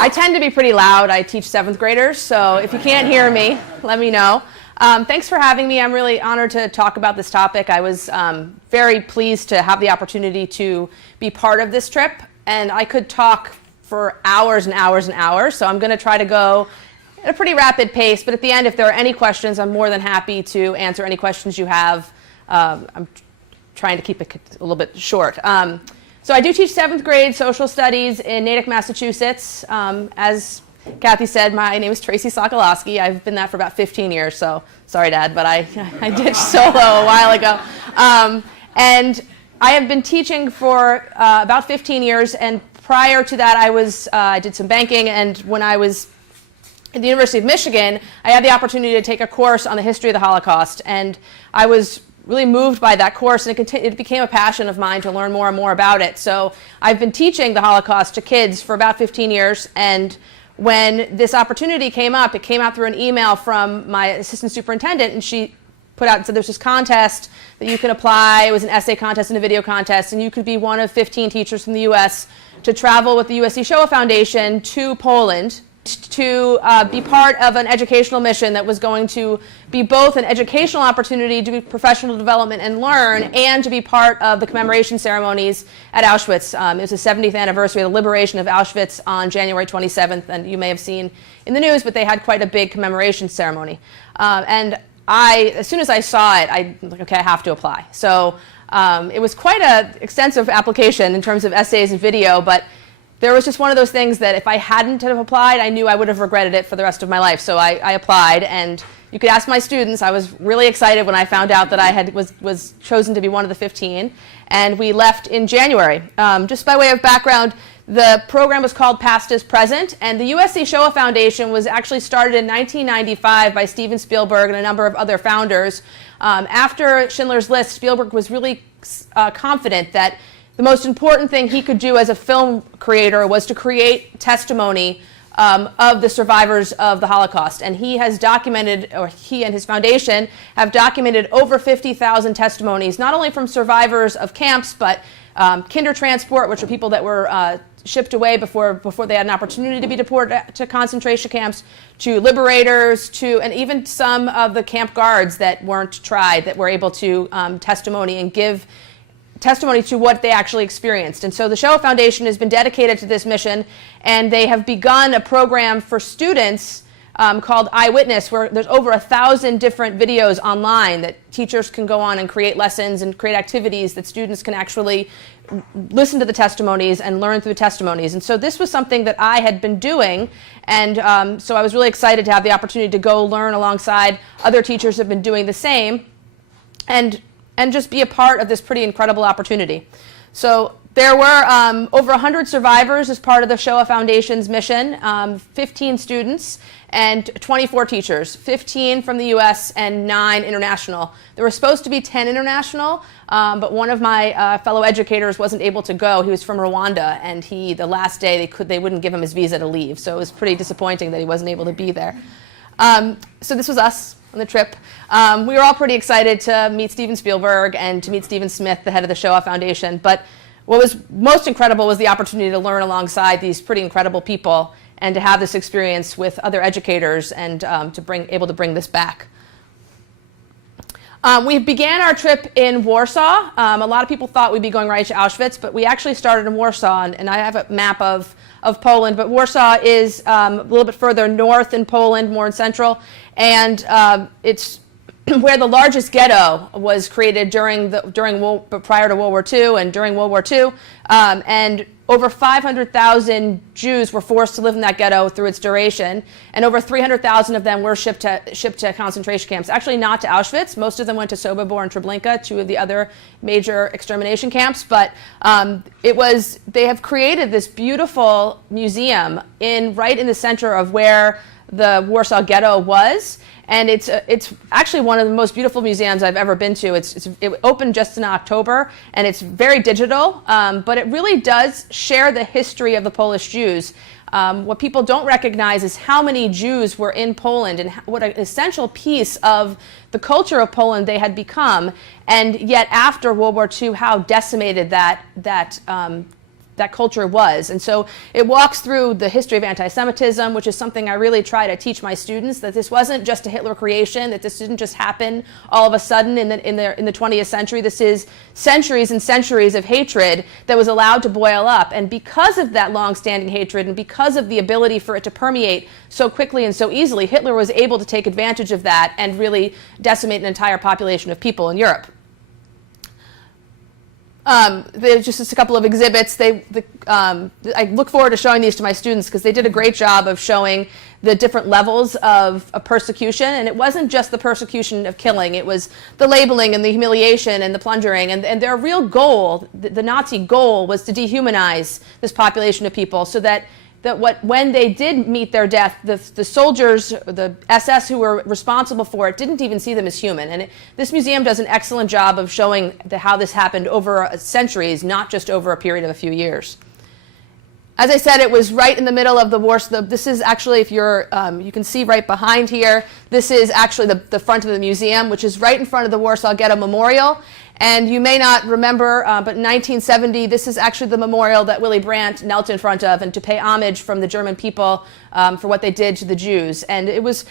I tend to be pretty loud. I teach 7th graders, so if you can't hear me, let me know. Thanks for having me. I'm really honored to talk about this topic. I was very pleased to have the opportunity to be part of this trip, and I could talk for hours and hours and hours, so I'm going to try to go at a pretty rapid pace, but at the end, if there are any questions, I'm more than happy to answer any questions you have. I'm trying to keep it a little bit short. So I do teach 7th grade social studies in Natick, Massachusetts. As Kathy said, my name is Tracy Sockalosky. I've been that for about 15 years, so sorry, Dad, but I ditched solo a while ago. And I have been teaching for about 15 years, and prior to that, I did some banking, and when I was at the University of Michigan, I had the opportunity to take a course on the history of the Holocaust, and I was really moved by that course, and it became a passion of mine to learn more and more about it. So I've been teaching the Holocaust to kids for about 15 years, and when this opportunity came up, it came out through an email from my assistant superintendent, and she put out and said there's this contest that you can apply. It was an essay contest and a video contest, and you could be one of 15 teachers from the U.S. to travel with the USC Shoah Foundation to Poland to be part of an educational mission that was going to be both an educational opportunity to do professional development and learn, and to be part of the commemoration ceremonies at Auschwitz. It was the 70th anniversary of the liberation of Auschwitz on January 27th, and you may have seen in the news, but they had quite a big commemoration ceremony. And as soon as I saw it, I was like, okay, I have to apply. So it was quite an extensive application in terms of essays and video, but there was just one of those things that if I hadn't have applied, I knew I would have regretted it for the rest of my life. So I applied, and you could ask my students. I was really excited when I found out that I was chosen to be one of the 15, and we left in January. Just by way of background, the program was called Past is Present, and the USC Shoah Foundation was actually started in 1995 by Steven Spielberg and a number of other founders. After Schindler's List, Spielberg was really confident that the most important thing he could do as a film creator was to create testimony of the survivors of the Holocaust. And he has documented, or he and his foundation have documented over 50,000 testimonies, not only from survivors of camps, but kinder transport, which are people that were shipped away before they had an opportunity to be deported to concentration camps, to liberators, and even some of the camp guards that weren't tried, that were able to testimony and give testimony to what they actually experienced. And so the Shoah Foundation has been dedicated to this mission, and they have begun a program for students called Eyewitness, where there's over 1,000 different videos online that teachers can go on and create lessons and create activities that students can actually listen to the testimonies and learn through the testimonies. And so this was something that I had been doing, and so I was really excited to have the opportunity to go learn alongside other teachers who have been doing the same, and just be a part of this pretty incredible opportunity. So there were over 100 survivors as part of the Shoah Foundation's mission, 15 students and 24 teachers, 15 from the US and 9 international. There were supposed to be 10 international, but one of my fellow educators wasn't able to go. He was from Rwanda, and the last day they wouldn't give him his visa to leave, so it was pretty disappointing that he wasn't able to be there. So this was us on the trip. We were all pretty excited to meet Steven Spielberg and to meet Stephen Smith, the head of the Shoah Foundation. But what was most incredible was the opportunity to learn alongside these pretty incredible people and to have this experience with other educators and able to bring this back. We began our trip in Warsaw. A lot of people thought we'd be going right to Auschwitz, but we actually started in Warsaw, and I have a map of Poland, but Warsaw is a little bit further north in Poland, more in central, and it's where the largest ghetto was created prior to World War II and during World War II, and over 500,000 Jews were forced to live in that ghetto through its duration, and over 300,000 of them were shipped to concentration camps. Actually, not to Auschwitz. Most of them went to Sobibor and Treblinka, 2 of the other major extermination camps. But they have created this beautiful museum right in the center of where the Warsaw Ghetto was. And it's actually one of the most beautiful museums I've ever been to. It opened just in October, and it's very digital, but it really does share the history of the Polish Jews. What people don't recognize is how many Jews were in Poland and what an essential piece of the culture of Poland they had become. And yet after World War II, how decimated that that culture was. And so it walks through the history of anti-Semitism, which is something I really try to teach my students, that this wasn't just a Hitler creation, that this didn't just happen all of a sudden in the 20th century. This is centuries and centuries of hatred that was allowed to boil up. And because of that long-standing hatred and because of the ability for it to permeate so quickly and so easily, Hitler was able to take advantage of that and really decimate an entire population of people in Europe. There's just a couple of exhibits. I look forward to showing these to my students because they did a great job of showing the different levels of persecution. And it wasn't just the persecution of killing. It was the labeling and the humiliation and the plundering. And their real goal, the Nazi goal, was to dehumanize this population of people so that when they did meet their death, the soldiers, the SS who were responsible for it, didn't even see them as human. And this museum does an excellent job of showing how this happened over centuries, not just over a period of a few years. As I said, it was right in the middle of the war. So this is actually, if you're, you can see right behind here, this is actually the front of the museum, which is right in front of the Warsaw Ghetto Memorial. And you may not remember, but in 1970, this is actually the memorial that Willy Brandt knelt in front of, and to pay homage from the German people for what they did to the Jews. And it was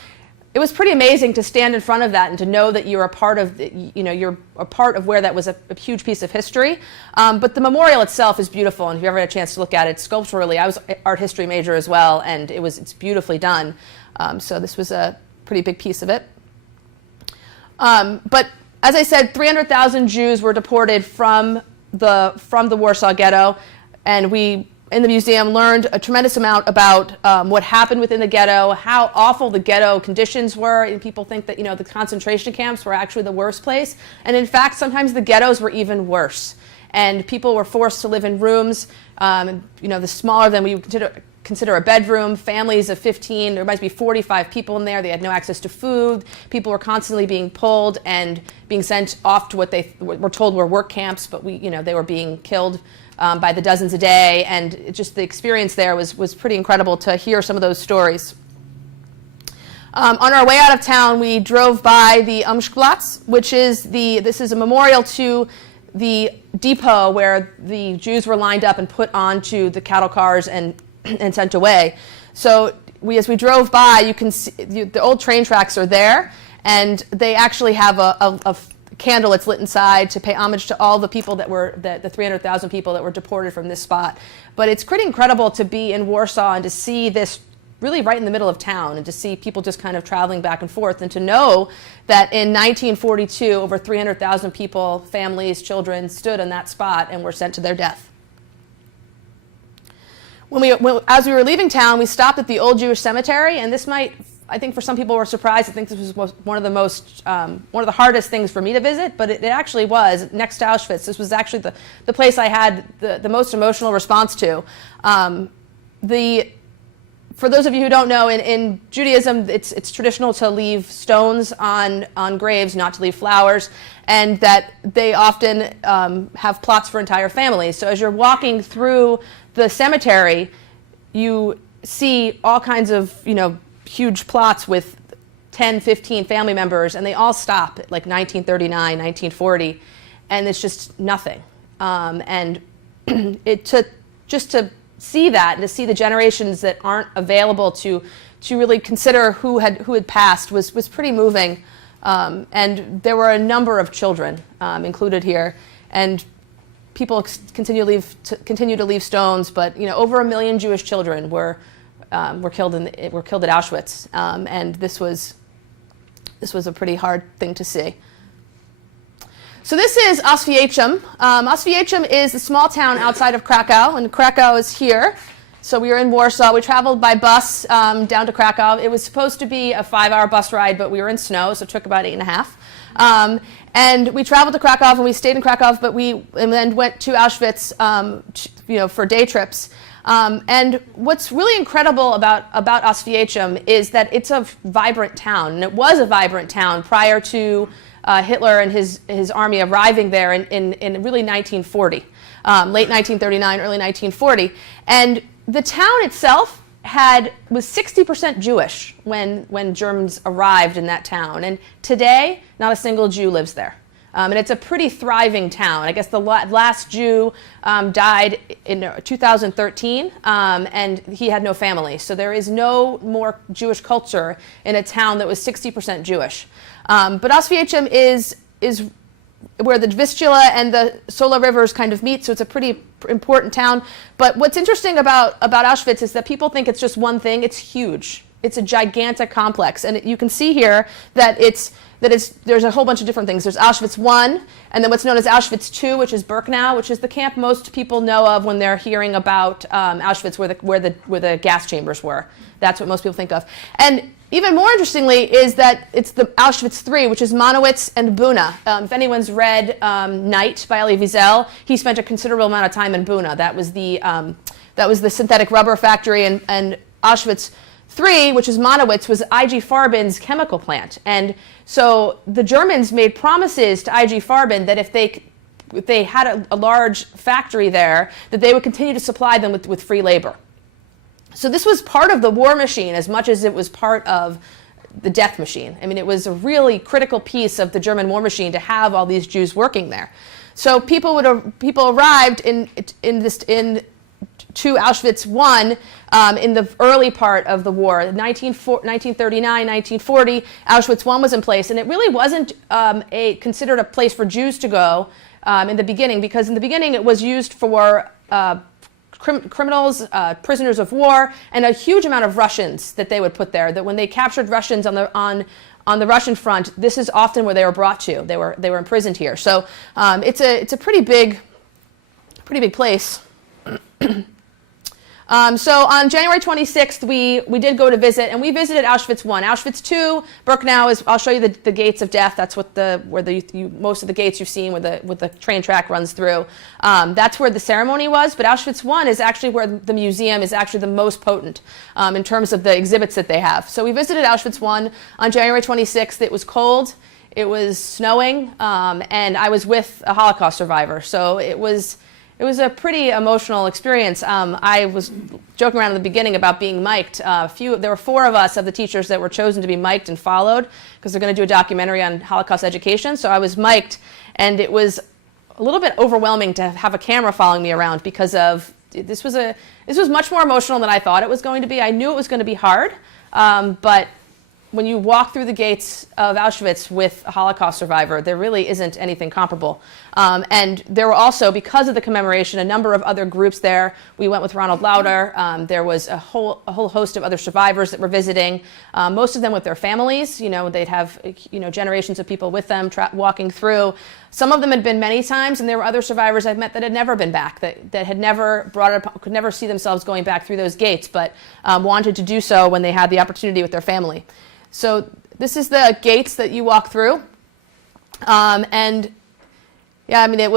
pretty amazing to stand in front of that and to know that you're a part of, you're a part of where that was a huge piece of history. But the memorial itself is beautiful, and if you ever had a chance to look at it sculpturally, I was an art history major as well, and it's beautifully done. So this was a pretty big piece of it. But as I said, 300,000 Jews were deported from the Warsaw Ghetto, and we, in the museum, learned a tremendous amount about what happened within the ghetto, how awful the ghetto conditions were. And people think that the concentration camps were actually the worst place, and in fact, sometimes the ghettos were even worse. And people were forced to live in rooms, the smaller than we would consider a bedroom, families of 15, there might be 45 people in there. They had no access to food. People were constantly being pulled and being sent off to what they were told were work camps, but they were being killed by the dozens a day. And just the experience there was pretty incredible to hear some of those stories. On our way out of town, we drove by the Umschplatz, which is this is a memorial to the depot where the Jews were lined up and put onto the cattle cars and sent away. So as we drove by, you can see the old train tracks are there, and they actually have a candle that's lit inside to pay homage to all the people that were the 300,000 people that were deported from this spot. But it's pretty incredible to be in Warsaw and to see this really right in the middle of town, and to see people just kind of traveling back and forth, and to know that in 1942 over 300,000 people, families, children, stood on that spot and were sent to their death. As we were leaving town, we stopped at the old Jewish cemetery, and this might, I think for some people were surprised. I think this was one of the hardest things for me to visit, but it actually was, next to Auschwitz. This was actually the place I had the most emotional response to. For those of you who don't know, in Judaism, it's traditional to leave stones on graves, not to leave flowers, and that they often have plots for entire families. So as you're walking through the cemetery, you see all kinds of huge plots with 10, 15 family members, and they all stop at like 1939, 1940, and it's just nothing. And just to see that, and to see the generations that aren't available to really consider who had passed was pretty moving. And there were a number of children included here, and people continue to leave stones. But over 1 million Jewish children were killed at Auschwitz, and this was a pretty hard thing to see. So this is Oswiecim. Oswiecim is a small town outside of Krakow, and Krakow is here. So we were in Warsaw. We traveled by bus down to Krakow. It was supposed to be a 5-hour bus ride, but we were in snow, so it took about 8.5. And we traveled to Krakow, and we stayed in Krakow, but and then went to Auschwitz, for day trips. And what's really incredible about Oswiecim is that it's a vibrant town, and it was a vibrant town prior to Hitler and his army arriving there in really 1940, late 1939, early 1940. And the town itself was 60% Jewish when Germans arrived in that town. And today, not a single Jew lives there. And it's a pretty thriving town. I guess the last Jew died in 2013, and he had no family. So there is no more Jewish culture in a town that was 60% Jewish. But Auschwitz is where the Vistula and the Sola rivers kind of meet, so it's a pretty important town. But what's interesting about Auschwitz is that people think it's just one thing. It's huge. It's a gigantic complex, and you can see here that there's a whole bunch of different things. There's Auschwitz I, and then what's known as Auschwitz II, which is Birkenau, which is the camp most people know of when they're hearing about Auschwitz, where the gas chambers were. That's what most people think of. And even more interestingly is that it's the Auschwitz III, which is Monowitz and Buna. If anyone's read Night by Elie Wiesel, he spent a considerable amount of time in Buna. That was the synthetic rubber factory, and Auschwitz III, which is Monowitz, was IG Farben's chemical plant. And so the Germans made promises to IG Farben that if they had a large factory there, that they would continue to supply them with free labor. So this was part of the war machine as much as it was part of the death machine. I mean, it was a really critical piece of the German war machine to have all these Jews working there. So people arrived to Auschwitz I in the early part of the war. 1939, 1940, Auschwitz I was in place, and it really wasn't considered a place for Jews to go in the beginning, because in the beginning it was used for criminals, prisoners of war, and a huge amount of Russians that they would put there. That when they captured Russians on the Russian front, this is often where they were brought to. They were imprisoned here. So it's a pretty big place. So on January 26th, we did go to visit, and we visited Auschwitz I. Auschwitz II, Birkenau is. I'll show you the gates of death. That's what most of the gates you've seen where the train track runs through. That's where the ceremony was. But Auschwitz I is actually where the museum is actually the most potent in terms of the exhibits that they have. So we visited Auschwitz I on January 26th. It was cold. It was snowing, and I was with a Holocaust survivor. So it was a pretty emotional experience. I was joking around in the beginning about being mic'd. There were 4 of us, of the teachers, that were chosen to be mic'd and followed, because they're going to do a documentary on Holocaust education. So I was mic'd, and it was a little bit overwhelming to have a camera following me around, because this was much more emotional than I thought it was going to be. I knew it was going to be hard, but when you walk through the gates of Auschwitz with a Holocaust survivor, there really isn't anything comparable. And there were also, because of the commemoration, a number of other groups there. We went with Ronald Lauder. There was a whole host of other survivors that were visiting, most of them with their families. They'd have generations of people with them walking through. Some of them had been many times, and there were other survivors I've met that had never been back, that had never could never see themselves going back through those gates, but wanted to do so when they had the opportunity with their family. So this is the gates that you walk through, and yeah, I mean, it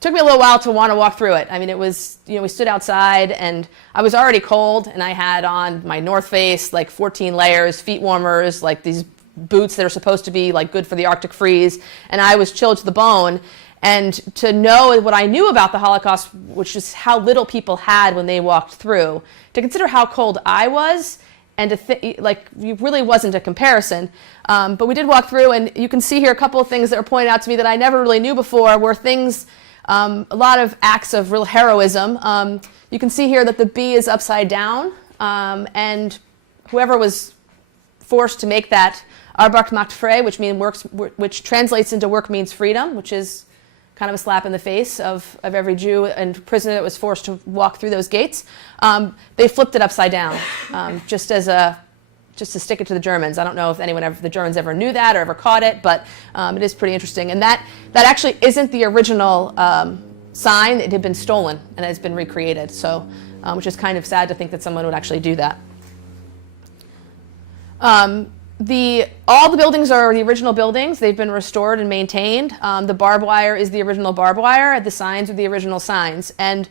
took me a little while to want to walk through it. I mean, it was, we stood outside, and I was already cold, and I had on my North Face, like 14 layers, feet warmers, like these boots that are supposed to be like good for the Arctic freeze, and I was chilled to the bone. And to know what I knew about the Holocaust, which is how little people had when they walked through, to consider how cold I was, and it really wasn't a comparison. But we did walk through, and you can see here a couple of things that were pointed out to me that I never really knew before, were things, a lot of acts of real heroism. You can see here that the B is upside down, and whoever was forced to make that Arbeit macht frei, which translates into work means freedom, which is kind of a slap in the face of every Jew and prisoner that was forced to walk through those gates. They flipped it upside down, just to stick it to the Germans. I don't know if the Germans ever knew that or ever caught it, but it is pretty interesting. And that actually isn't the original sign. It had been stolen and has been recreated. So, which is kind of sad to think that someone would actually do that. All the buildings are the original buildings. They've been restored and maintained. The barbed wire is the original barbed wire. The signs are the original signs. And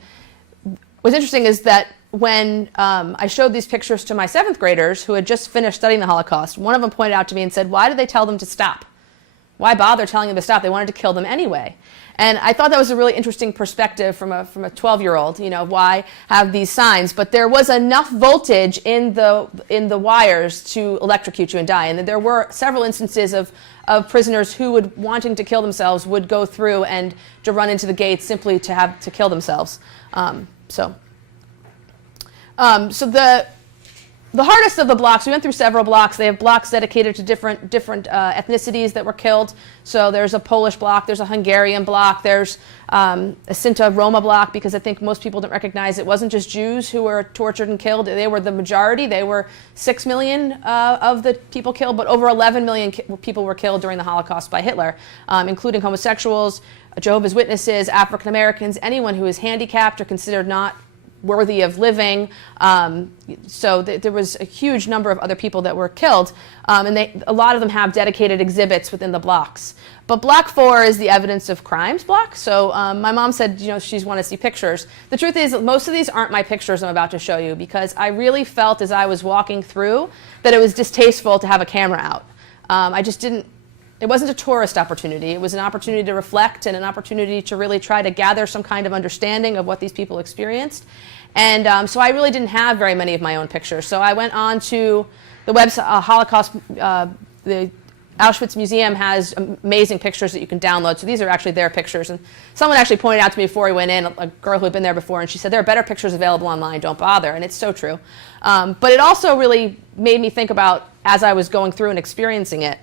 what's interesting is that when I showed these pictures to my 7th graders who had just finished studying the Holocaust, one of them pointed out to me and said, "Why did they tell them to stop? why bother telling them to stop? They wanted to kill them anyway. And I thought that was a really interesting perspective from a 12-year-old, why have these signs? But there was enough voltage in the wires to electrocute you and die. And there were several instances of prisoners who wanting to kill themselves would go through and to run into the gates simply to kill themselves. So the hardest of the blocks, we went through several blocks. They have blocks dedicated to different ethnicities that were killed. So there's a Polish block, there's a Hungarian block, there's a Sinti Roma block, because I think most people don't recognize it wasn't just Jews who were tortured and killed. They were the majority. They were 6 million of the people killed, but over 11 million people were killed during the Holocaust by Hitler, including homosexuals, Jehovah's Witnesses, African Americans, anyone who is handicapped or considered not worthy of living. So there was a huge number of other people that were killed, and a lot of them have dedicated exhibits within the blocks. But block 4 is the evidence of crimes block. So my mom said, she's want to see pictures. The truth is, most of these aren't my pictures I'm about to show you, because I really felt as I was walking through that it was distasteful to have a camera out. It wasn't a tourist opportunity. It was an opportunity to reflect and an opportunity to really try to gather some kind of understanding of what these people experienced. And so I really didn't have very many of my own pictures. So I went on to the website, Holocaust, the Auschwitz Museum has amazing pictures that you can download. So these are actually their pictures. And someone actually pointed out to me before we went in, a girl who had been there before, and she said, there are better pictures available online, don't bother. And it's so true. But it also really made me think about, as I was going through and experiencing it,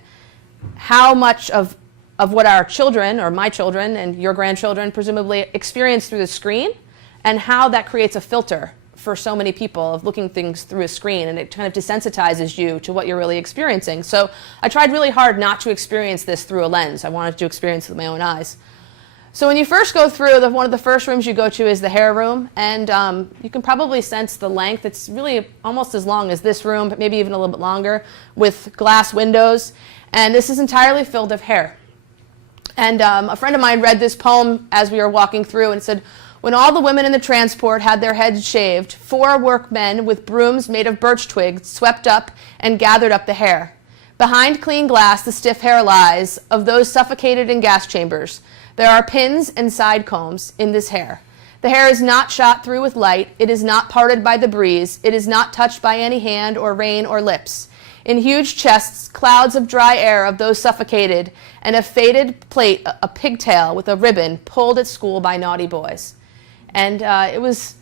how much of what our children, or my children and your grandchildren presumably, experience through the screen, and how that creates a filter for so many people of looking things through a screen, and it kind of desensitizes you to what you're really experiencing. So I tried really hard not to experience this through a lens. I wanted to experience it with my own eyes. So when you first go through, one of the first rooms you go to is the hair room, and you can probably sense the length. It's really almost as long as this room, but maybe even a little bit longer, with glass windows. And this is entirely filled with hair. And a friend of mine read this poem as we were walking through, and it said, when all the women in the transport had their heads shaved, 4 workmen with brooms made of birch twigs swept up and gathered up the hair. Behind clean glass the stiff hair lies of those suffocated in gas chambers. There are pins and side combs in this hair. The hair is not shot through with light. It is not parted by the breeze. It is not touched by any hand or rain or lips. In huge chests, clouds of dry air of those suffocated, and a faded plate, a pigtail with a ribbon, pulled at school by naughty boys. And that's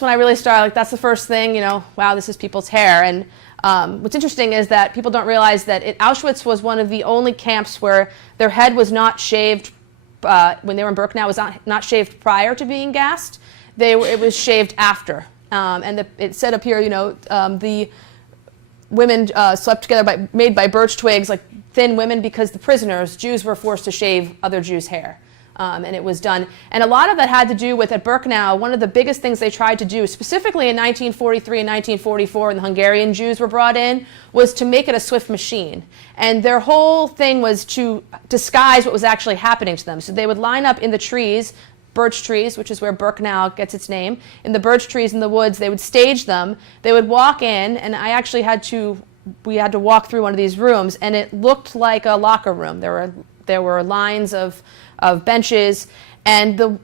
when I really started, like, that's the first thing, wow, this is people's hair. And what's interesting is that people don't realize that Auschwitz was one of the only camps where their head was not shaved, when they were in Birkenau, was not shaved prior to being gassed. It was shaved after. And it said up here, the women slept together made by birch twigs, like thin women, because the prisoners, Jews, were forced to shave other Jews' hair. And it was done. And a lot of that had to do with, at Birkenau, one of the biggest things they tried to do, specifically in 1943 and 1944, when the Hungarian Jews were brought in, was to make it a swift machine. And their whole thing was to disguise what was actually happening to them. So they would line up in the trees, birch trees, which is where Birkenau gets its name. In the birch trees in the woods, they would stage them. They would walk in, and I actually we had to walk through one of these rooms, and it looked like a locker room. There were lines of benches, and the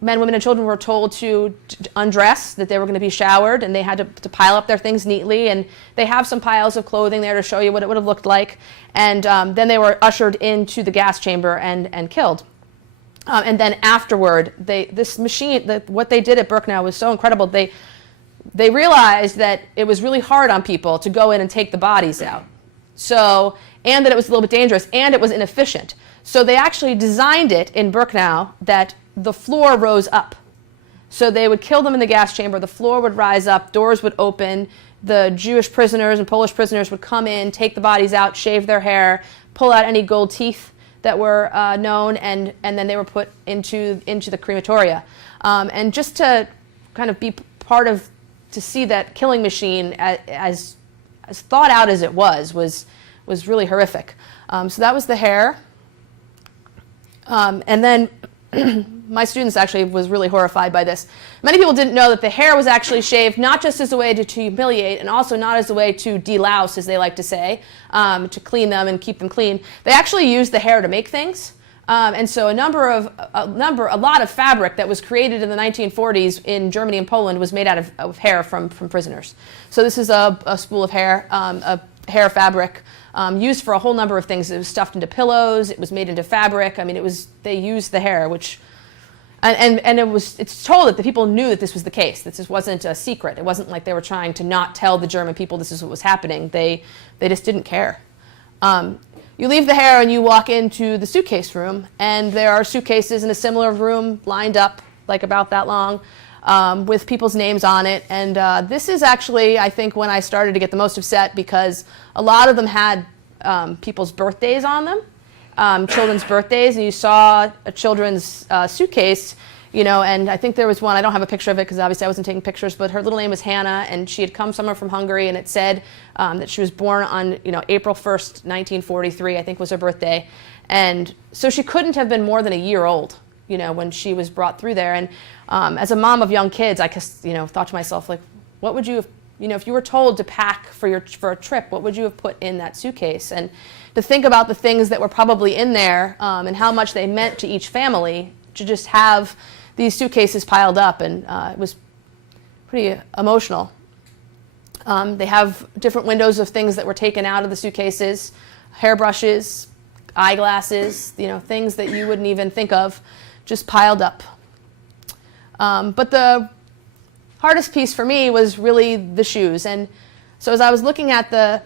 men, women, and children were told to undress, that they were going to be showered, and they had to pile up their things neatly. And they have some piles of clothing there to show you what it would have looked like. And then they were ushered into the gas chamber and killed. And then afterward, this machine, what they did at Birkenau was so incredible. They realized that it was really hard on people to go in and take the bodies out. And that it was a little bit dangerous, and it was inefficient. So they actually designed it in Birkenau that the floor rose up. So they would kill them in the gas chamber, the floor would rise up, doors would open, the Jewish prisoners and Polish prisoners would come in, take the bodies out, shave their hair, pull out any gold teeth that were known, and then they were put into the crematoria. And just to kind of be part of, to see that killing machine as thought out as it was really horrific. So that was the hair. And then my students actually was really horrified by this. Many people didn't know that the hair was actually shaved not just as a way to humiliate, and also not as a way to delouse, as they like to say, to clean them and keep them clean. They actually used the hair to make things. And so a lot of fabric that was created in the 1940s in Germany and Poland was made out of hair from prisoners. So this is a spool of hair, a hair fabric used for a whole number of things. It was stuffed into pillows. It was made into fabric. I mean, they used the hair, which, and it's told that the people knew that this was the case. This wasn't a secret. It wasn't like they were trying to not tell the German people this is what was happening. They just didn't care. You leave the hair and you walk into the suitcase room, and there are suitcases in a similar room lined up, like about that long, with people's names on it. And this is actually, I think, when I started to get the most upset, because a lot of them had people's birthdays on them, children's birthdays, and you saw a children's suitcase, and I think there was one, I don't have a picture of it because obviously I wasn't taking pictures, but her little name was Hannah, and she had come somewhere from Hungary, and it said that she was born on, April 1st, 1943, I think was her birthday. And so she couldn't have been more than a year old, when she was brought through there. And as a mom of young kids, I just, thought to myself, like, what would you have, if you were told to pack for a trip, what would you have put in that suitcase? And to think about the things that were probably in there and how much they meant to each family, to just have these suitcases piled up, and it was pretty emotional. They have different windows of things that were taken out of the suitcases, hairbrushes, eyeglasses, things that you wouldn't even think of, just piled up. But the hardest piece for me was really the shoes. And so as I was looking at the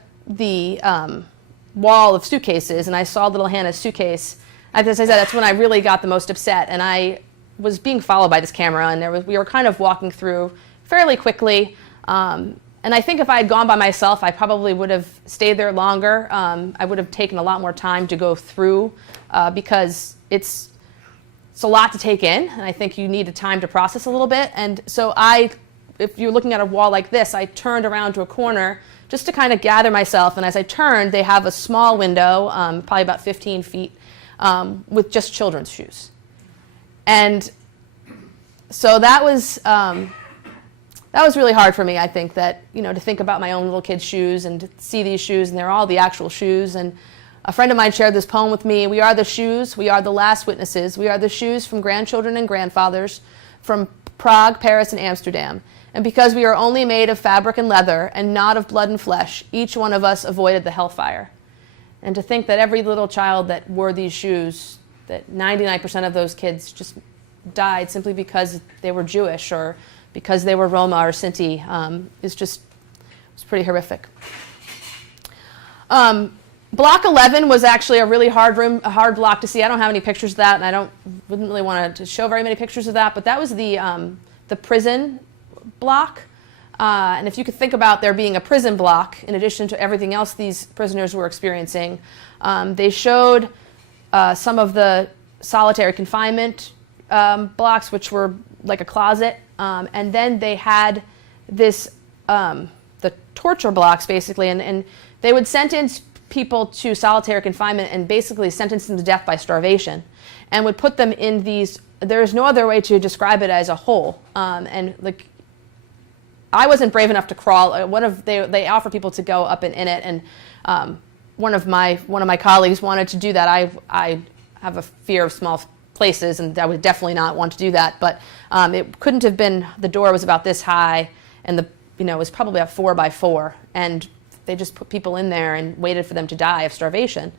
wall of suitcases, and I saw little Hannah's suitcase, as I said, that's when I really got the most upset. And I was being followed by this camera, and we were kind of walking through fairly quickly. And I think if I had gone by myself, I probably would have stayed there longer. I would have taken a lot more time to go through because it's a lot to take in, and I think you need the time to process a little bit. And so if you're looking at a wall like this, I turned around to a corner just to kind of gather myself. And as I turned, they have a small window, probably about 15 feet, with just children's shoes. And so that was really hard for me, I think, that, to think about my own little kid's shoes and to see these shoes, and they're all the actual shoes. And a friend of mine shared this poem with me. We are the shoes, we are the last witnesses. We are the shoes from grandchildren and grandfathers, from Prague, Paris, and Amsterdam. And because we are only made of fabric and leather and not of blood and flesh, each one of us avoided the hellfire. And to think that every little child that wore these shoes, that 99% of those kids just died simply because they were Jewish or because they were Roma or Sinti, it's pretty horrific. Block 11 was actually a really hard block to see. I don't have any pictures of that, and I wouldn't really want to show very many pictures of that, but that was the prison block. And if you could think about there being a prison block, in addition to everything else these prisoners were experiencing, they showed some of the solitary confinement blocks, which were like a closet, and then they had this, the torture blocks, basically, and they would sentence people to solitary confinement and basically sentence them to death by starvation, and would put them in these, there's no other way to describe it as a hole, and like, I wasn't brave enough to crawl. They offer people to go up and in it, and one of my colleagues wanted to do that. I have a fear of small places, and I would definitely not want to do that. But it couldn't have been. The door was about this high, and it was probably a 4x4, and they just put people in there and waited for them to die of starvation.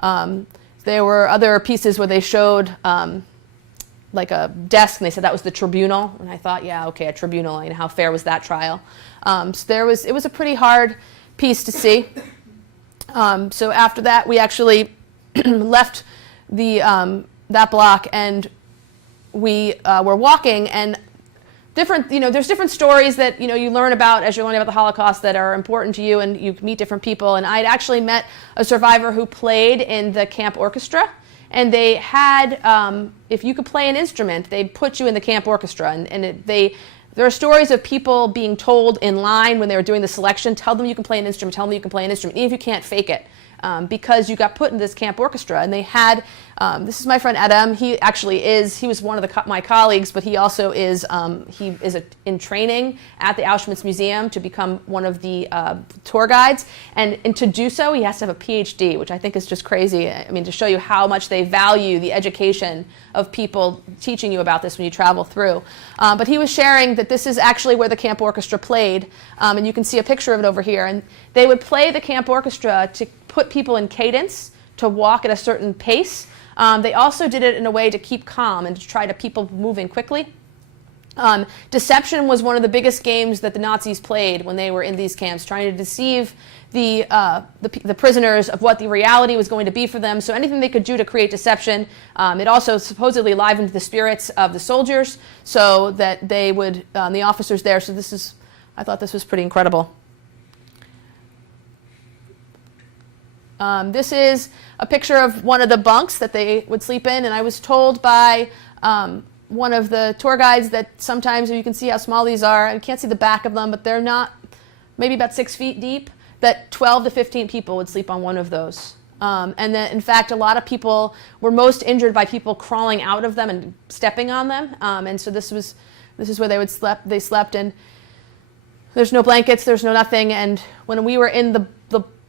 There were other pieces where they showed like a desk, and they said that was the tribunal, and I thought, yeah, okay, a tribunal, how fair was that trial? So it was a pretty hard piece to see. So after that, we actually left that block, and we were walking, and there's different stories that you learn about as you're learning about the Holocaust that are important to you, and you meet different people. And I'd actually met a survivor who played in the camp orchestra, and they had, if you could play an instrument, they'd put you in the camp orchestra, and there are stories of people being told in line when they were doing the selection, tell them you can play an instrument, tell them you can play an instrument, even if you can't fake it. because you got put in this camp orchestra. And they had, this is my friend Adam. He was one of my colleagues, but he also is, in training at the Auschwitz Museum to become one of the tour guides. And to do so, he has to have a PhD, which I think is just crazy. I mean, to show you how much they value the education of people teaching you about this when you travel through. But he was sharing that this is actually where the camp orchestra played. And you can see a picture of it over here. And they would play the camp orchestra to put people in cadence, to walk at a certain pace. They also did it in a way to keep calm and to try to people moving quickly. Deception was one of the biggest games that the Nazis played when they were in these camps, trying to deceive the prisoners of what the reality was going to be for them. So anything they could do to create deception. It also supposedly livened the spirits of the soldiers so that they would, the officers there. So I thought this was pretty incredible. This is a picture of one of the bunks that they would sleep in, and I was told by one of the tour guides that sometimes, you can see how small these are, I can't see the back of them, but they're not, maybe about 6 feet deep, that 12 to 15 people would sleep on one of those. And that, in fact, a lot of people were most injured by people crawling out of them and stepping on them. And so this is where they slept, and there's no blankets, there's no nothing. And when we were in the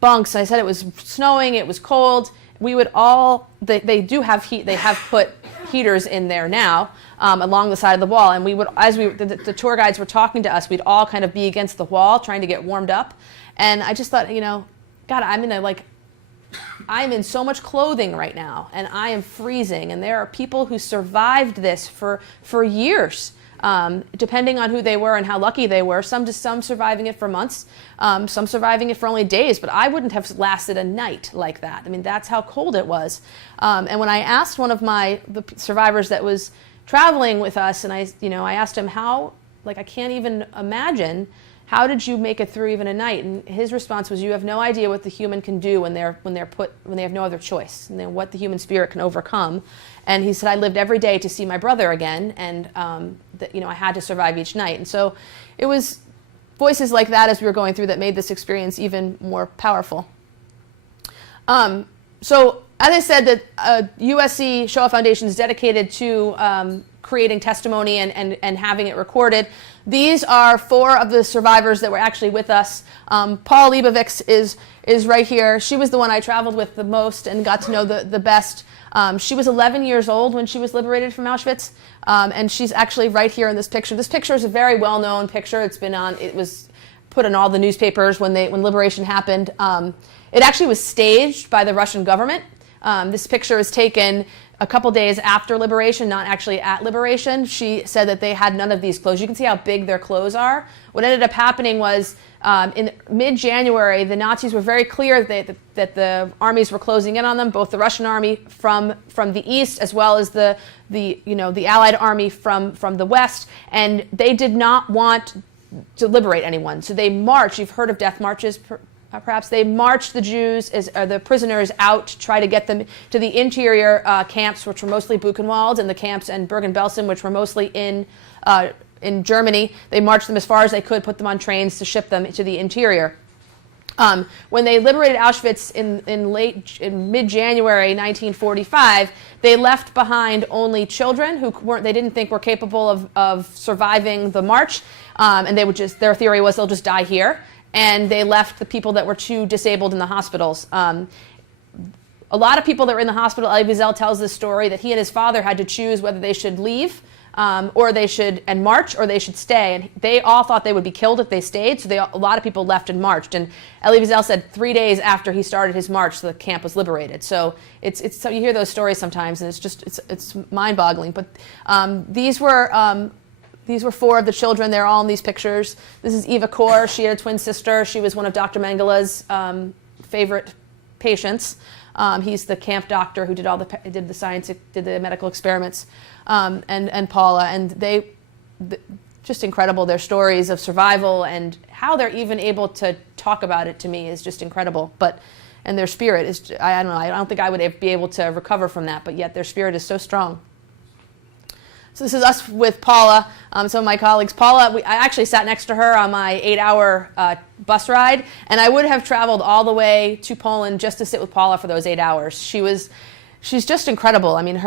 bunks, I said it was snowing, it was cold. We would all, they do have heat, they have put heaters in there now along the side of the wall. And we would, as the tour guides were talking to us, we'd all kind of be against the wall trying to get warmed up. And I just thought, God, I'm in so much clothing right now, and I am freezing. And there are people who survived this for years. Depending on who they were and how lucky they were, some surviving it for months, some surviving it for only days, but I wouldn't have lasted a night like that. I mean, that's how cold it was. And when I asked one of the survivors that was traveling with us, and I asked him how, I can't even imagine, how did you make it through even a night? And his response was, you have no idea what the human can do when they have no other choice, and then what the human spirit can overcome. And he said, I lived every day to see my brother again, and I had to survive each night. And so it was voices like that as we were going through that made this experience even more powerful. So as I said, that USC Shoah Foundation is dedicated to creating testimony and having it recorded. These are 4 of the survivors that were actually with us. Paul Leibovich is right here. She was the one I traveled with the most and got to know the best. She was 11 years old when she was liberated from Auschwitz, and she's actually right here in this picture. This picture is a very well-known picture. It was put in all the newspapers when liberation happened. It actually was staged by the Russian government. This picture was taken a couple days after liberation, not actually at liberation. She said that they had none of these clothes. You can see how big their clothes are. What ended up happening was in mid-January, the Nazis were very clear that the armies were closing in on them, both the Russian army from the east as well as the Allied army from the west, and they did not want to liberate anyone. So they marched. You've heard of death marches, perhaps. They marched the Jews, the prisoners, out to try to get them to the interior camps, which were mostly Buchenwald, and the camps in Bergen-Belsen, which were mostly in Germany. They marched them as far as they could, put them on trains to ship them to the interior. When they liberated Auschwitz in mid-January 1945, they left behind only children who they didn't think were capable of surviving the march, and their theory was they'll just die here. And they left the people that were too disabled in the hospitals. A lot of people that were in the hospital, Elie Wiesel tells this story that he and his father had to choose whether they should leave or they should march, or they should stay. And they all thought they would be killed if they stayed, so a lot of people left and marched. And Elie Wiesel said 3 days after he started his march, the camp was liberated. So so you hear those stories sometimes, and it's mind-boggling. But these were 4 of the children. They're all in these pictures. This is Eva Kor. She had a twin sister. She was one of Dr. Mengele's favorite patients. He's the camp doctor who did the medical experiments. And Paula, and just incredible. Their stories of survival and how they're even able to talk about it, to me, is just incredible. And their spirit is, I don't know, I don't think I would be able to recover from that, but yet their spirit is so strong. So this is us with Paula, some of my colleagues. Paula, I actually sat next to her on my 8-hour bus ride, and I would have traveled all the way to Poland just to sit with Paula for those 8 hours. She's just incredible. I mean,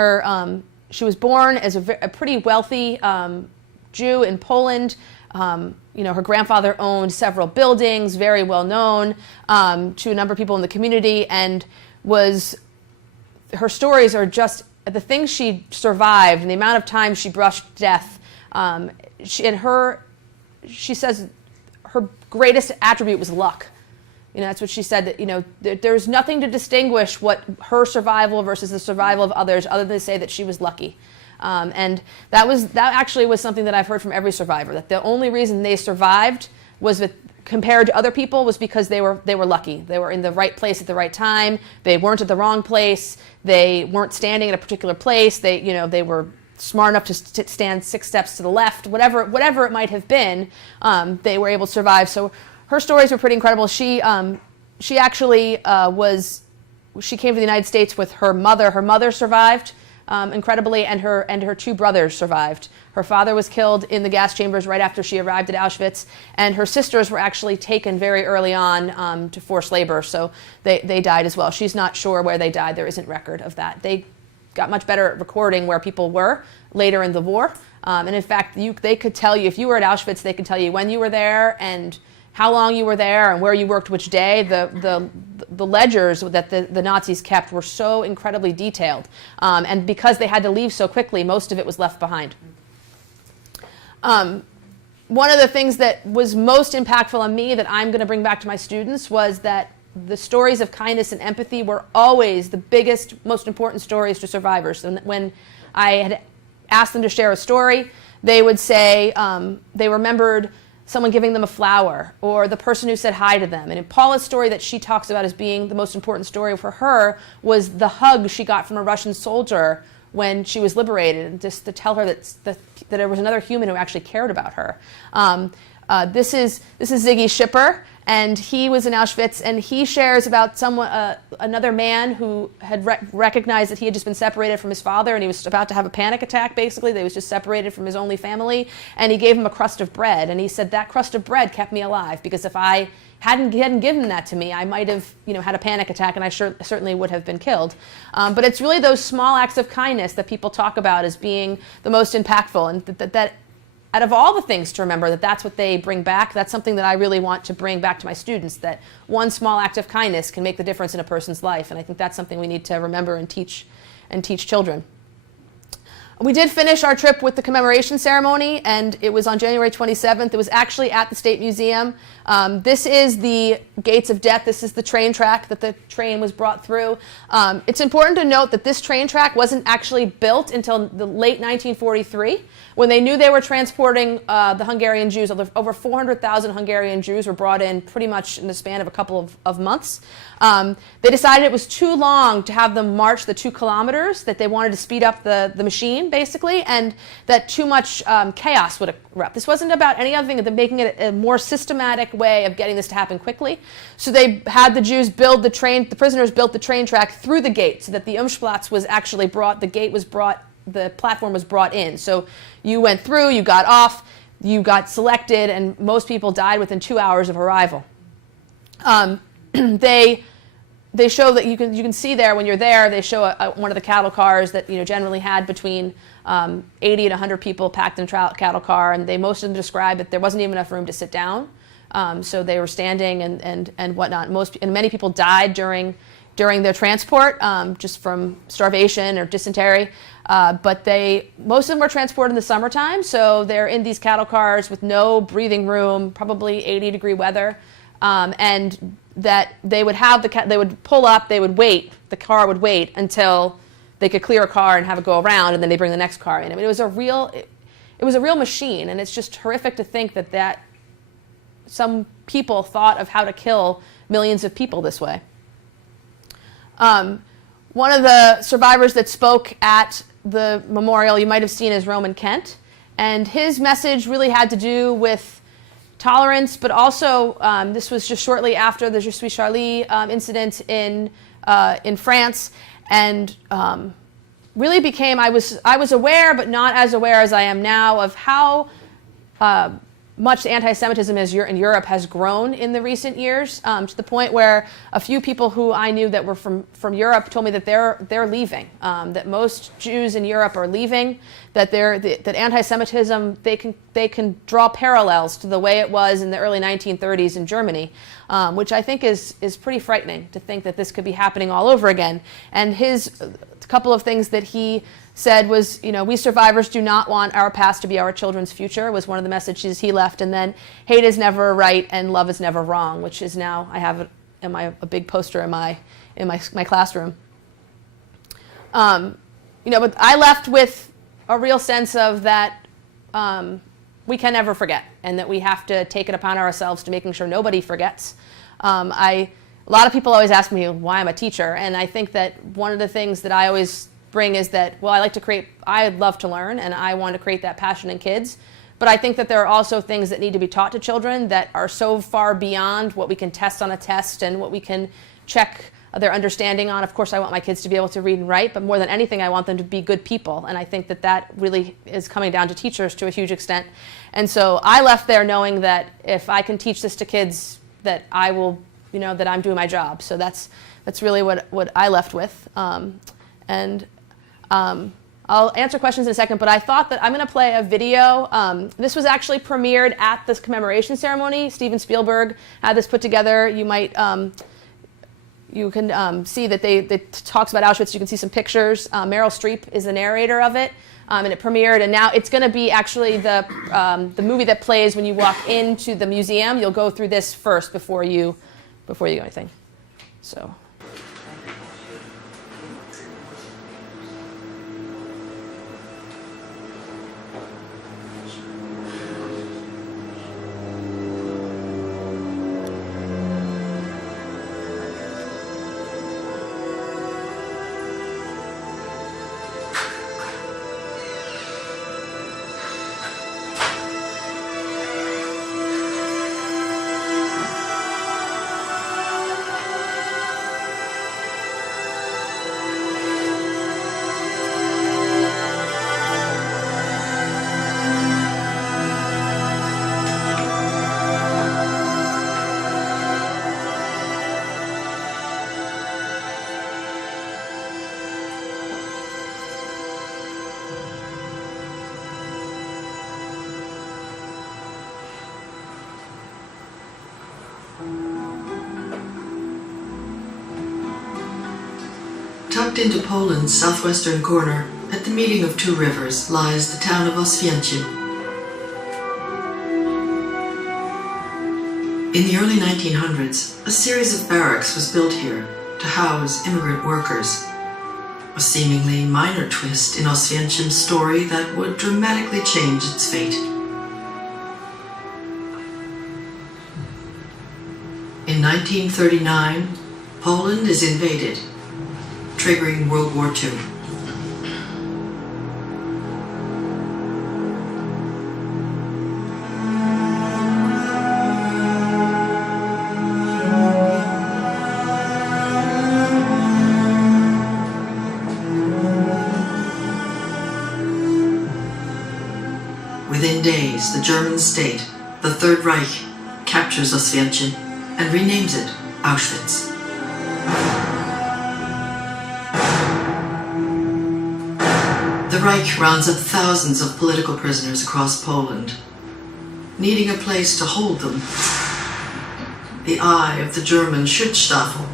she was born as a pretty wealthy Jew in Poland. Her grandfather owned several buildings, very well known to a number of people in the community, and her stories are just the things she survived and the amount of time she brushed death. She says her greatest attribute was luck. That's what she said, that, there's nothing to distinguish what her survival versus the survival of others other than to say that she was lucky. And that actually was something that I've heard from every survivor, that the only reason they survived was that compared to other people was because they were lucky. They were in the right place at the right time. They weren't at the wrong place. They weren't standing in a particular place. They were smart enough to stand 6 steps to the left. Whatever it might have been, they were able to survive. So her stories were pretty incredible. She actually she came to the United States with her mother. Her mother survived incredibly, and her 2 brothers survived. Her father was killed in the gas chambers right after she arrived at Auschwitz, and her sisters were actually taken very early on to forced labor, so they died as well. She's not sure where they died. There isn't record of that. They got much better at recording where people were later in the war, and in fact, they could tell you, if you were at Auschwitz, they could tell you when you were there and how long you were there and where you worked which day. The ledgers that the Nazis kept were so incredibly detailed. And because they had to leave so quickly, most of it was left behind. One of the things that was most impactful on me that I'm going to bring back to my students was that the stories of kindness and empathy were always the biggest, most important stories to survivors. And when I had asked them to share a story, they would say they remembered someone giving them a flower, or the person who said hi to them. And in Paula's story that she talks about as being the most important story for her was the hug she got from a Russian soldier when she was liberated, and just to tell her that there was another human who actually cared about her. This is Ziggy Schipper, and he was in Auschwitz, and he shares about another man who had recognized that he had just been separated from his father, and he was about to have a panic attack, basically. They was just separated from his only family, and he gave him a crust of bread, and he said, that crust of bread kept me alive, because if I hadn't given that to me, I might have had a panic attack, and I certainly would have been killed. But it's really those small acts of kindness that people talk about as being the most impactful, and that out of all the things to remember, that's what they bring back. That's something that I really want to bring back to my students, that one small act of kindness can make the difference in a person's life. And I think that's something we need to remember and teach children. We did finish our trip with the Commemoration Ceremony, and it was on January 27th. It was actually at the State Museum. This is the Gates of Death. This is the train track that the train was brought through. It's important to note that this train track wasn't actually built until the late 1943, when they knew they were transporting the Hungarian Jews. Over 400,000 Hungarian Jews were brought in pretty much in the span of a couple of months. They decided it was too long to have them march the 2 kilometers, that they wanted to speed up the machine, basically, and that too much chaos would erupt. This wasn't about any other thing than making it a more systematic way of getting this to happen quickly. So they had the Jews build the prisoners built the train track through the gate, so that the Umsplatz was actually brought, the platform was brought in. So you went through, you got off, you got selected, and most people died within 2 hours of arrival. They show that you can see there when you're there. They show one of the cattle cars that generally had between 80 and 100 people packed in a cattle car, and most of them described that there wasn't even enough room to sit down, so they were standing and whatnot. Many people died during their transport, just from starvation or dysentery. But most of them were transported in the summertime, so they're in these cattle cars with no breathing room, probably 80-degree weather, and that they would pull up, they would wait, the car would wait until they could clear a car and have it go around, and then they bring the next car in. I mean, it was a real machine, and it's just horrific to think that some people thought of how to kill millions of people this way. One of the survivors that spoke at the memorial you might have seen is Roman Kent, and his message really had to do with tolerance, but also this was just shortly after the Je suis Charlie incident in France, and really became, I was aware, but not as aware as I am now, of how much anti-Semitism in Europe has grown in the recent years, to the point where a few people who I knew that were from Europe told me that they're leaving, that most Jews in Europe are leaving, that anti-Semitism, they can draw parallels to the way it was in the early 1930s in Germany, which I think is pretty frightening to think that this could be happening all over again. And a couple of things that he said was, we survivors do not want our past to be our children's future, was one of the messages he left. And then hate is never right and love is never wrong, which is now, I have it in a big poster in my classroom. But I left with a real sense of that we can never forget, and that we have to take it upon ourselves to making sure nobody forgets. A lot of people always ask me why I'm a teacher, and I think that one of the things that I always bring is that, well, I love to learn, and I want to create that passion in kids, but I think that there are also things that need to be taught to children that are so far beyond what we can test on a test and what we can check their understanding on. Of course, I want my kids to be able to read and write, but more than anything, I want them to be good people, and I think that really is coming down to teachers to a huge extent. And so I left there knowing that if I can teach this to kids, that I will, that I'm doing my job. So that's really what I left with. I'll answer questions in a second, but I thought that I'm going to play a video. This was actually premiered at this commemoration ceremony. Steven Spielberg had this put together. You might, you can see that they talks about Auschwitz. You can see some pictures. Meryl Streep is the narrator of it, and it premiered. And now it's going to be actually the movie that plays when you walk into the museum. You'll go through this first before you do anything. So. Tucked into Poland's southwestern corner, at the meeting of two rivers, lies the town of Oswiecim. In the early 1900s, a series of barracks was built here to house immigrant workers. A seemingly minor twist in Oswiecim's story that would dramatically change its fate. In 1939, Poland is invaded, triggering World War II. Within days, the German state, the Third Reich, captures Oswiecim and renames it Auschwitz. The Reich rounds up thousands of political prisoners across Poland. Needing a place to hold them, the eye of the German Schutzstaffel,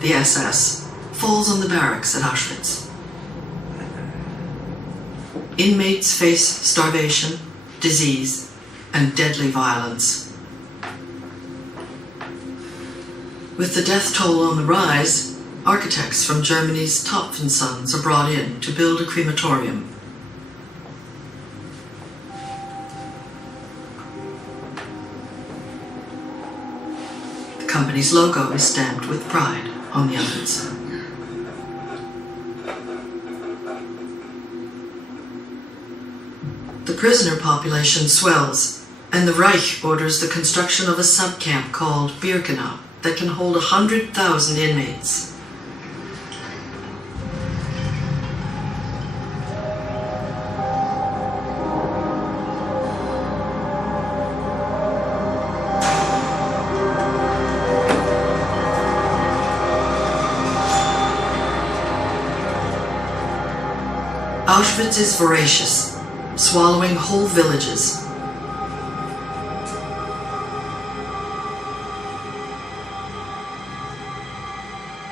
the SS, falls on the barracks at Auschwitz. Inmates face starvation, disease, and deadly violence. With the death toll on the rise, architects from Germany's Topf & Sons are brought in to build a crematorium. The company's logo is stamped with pride on the ovens. The prisoner population swells, and the Reich orders the construction of a subcamp called Birkenau that can hold 100,000 inmates. Auschwitz is voracious, swallowing whole villages.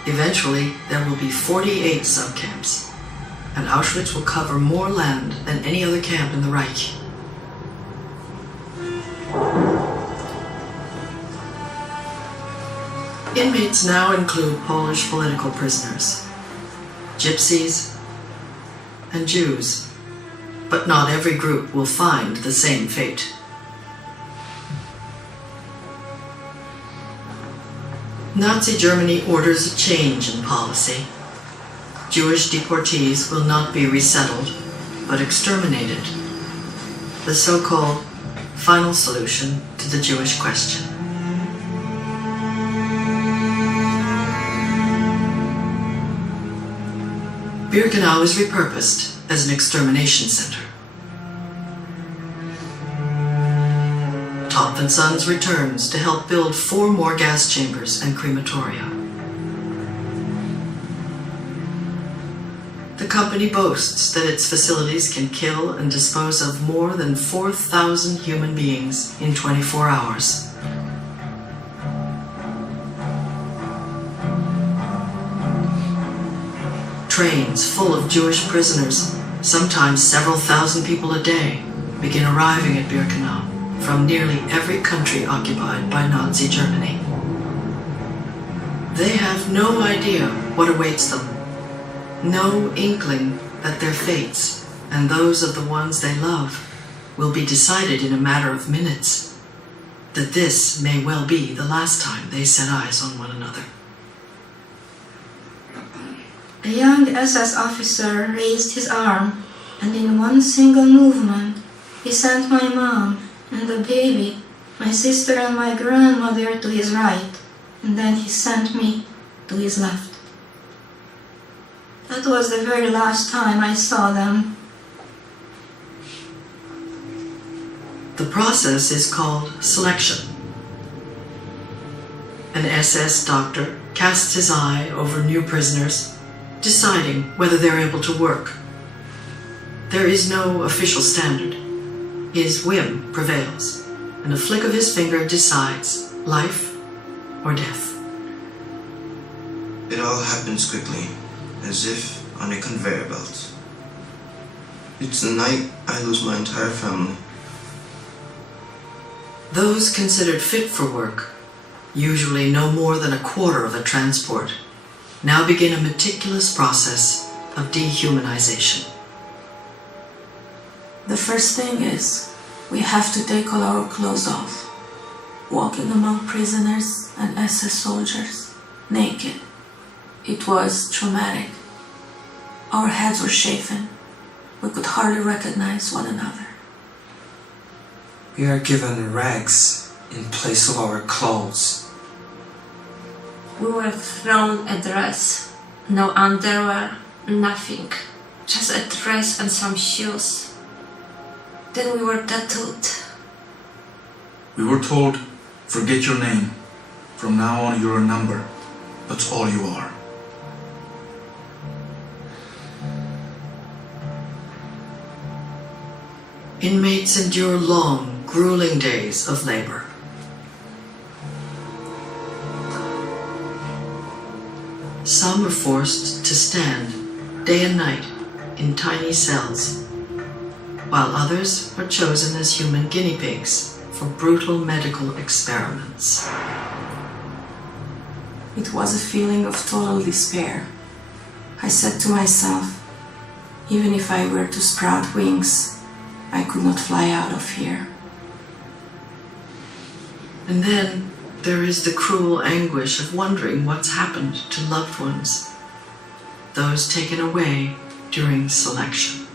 Eventually, there will be 48 subcamps, and Auschwitz will cover more land than any other camp in the Reich. Inmates now include Polish political prisoners, gypsies, and Jews, but not every group will find the same fate. Nazi Germany orders a change in policy. Jewish deportees will not be resettled, but exterminated. The so-called final solution to the Jewish question. Birkenau is repurposed as an extermination center. Topf & Sons returns to help build 4 more gas chambers and crematoria. The company boasts that its facilities can kill and dispose of more than 4,000 human beings in 24 hours. Trains full of Jewish prisoners, sometimes several thousand people a day, begin arriving at Birkenau from nearly every country occupied by Nazi Germany. They have no idea what awaits them, no inkling that their fates and those of the ones they love will be decided in a matter of minutes, that this may well be the last time they set eyes on one another. A young SS officer raised his arm, and in one single movement, he sent my mom and the baby, my sister and my grandmother to his right, and then he sent me to his left. That was the very last time I saw them. The process is called selection. An SS doctor casts his eye over new prisoners, deciding whether they're able to work. There is no official standard. His whim prevails, and a flick of his finger decides life or death. It all happens quickly, as if on a conveyor belt. It's the night I lose my entire family. Those considered fit for work, usually no more than a quarter of a transport, now begin a meticulous process of dehumanization. The first thing is, we have to take all our clothes off, walking among prisoners and SS soldiers, naked. It was traumatic. Our heads were shaven. We could hardly recognize one another. We are given rags in place of our clothes. We were thrown a dress, no underwear, nothing, just a dress and some shoes. Then we were tattooed. We were told, forget your name. From now on you're a number. That's all you are. Inmates endure long, grueling days of labor. Some are forced to stand day and night in tiny cells, while others are chosen as human guinea pigs for brutal medical experiments. It was a feeling of total despair. I said to myself, even if I were to sprout wings, I could not fly out of here. And then there is the cruel anguish of wondering what's happened to loved ones, those taken away during selection.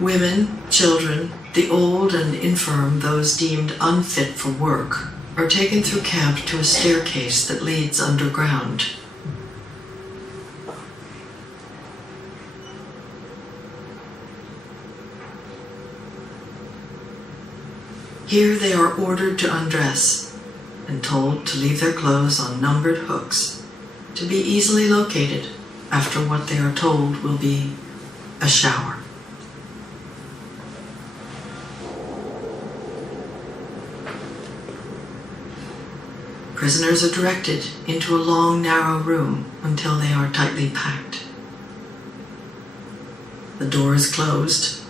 Women, children, the old and infirm, those deemed unfit for work, are taken through camp to a staircase that leads underground. Here they are ordered to undress and told to leave their clothes on numbered hooks to be easily located after what they are told will be a shower. Prisoners are directed into a long, narrow room until they are tightly packed. The door is closed.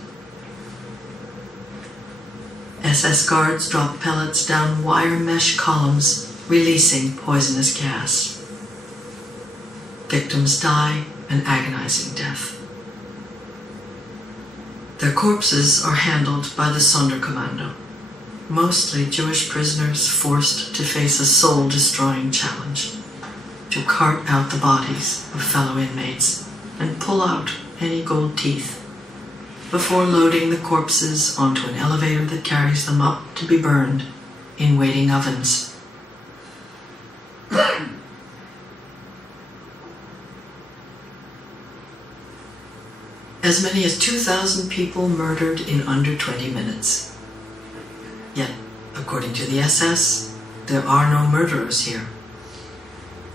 SS guards drop pellets down wire mesh columns, releasing poisonous gas. Victims die an agonizing death. Their corpses are handled by the Sonderkommando, mostly Jewish prisoners forced to face a soul-destroying challenge, to cart out the bodies of fellow inmates and pull out any gold teeth before loading the corpses onto an elevator that carries them up to be burned in waiting ovens. As many as 2,000 people murdered in under 20 minutes. Yet, according to the SS, there are no murderers here.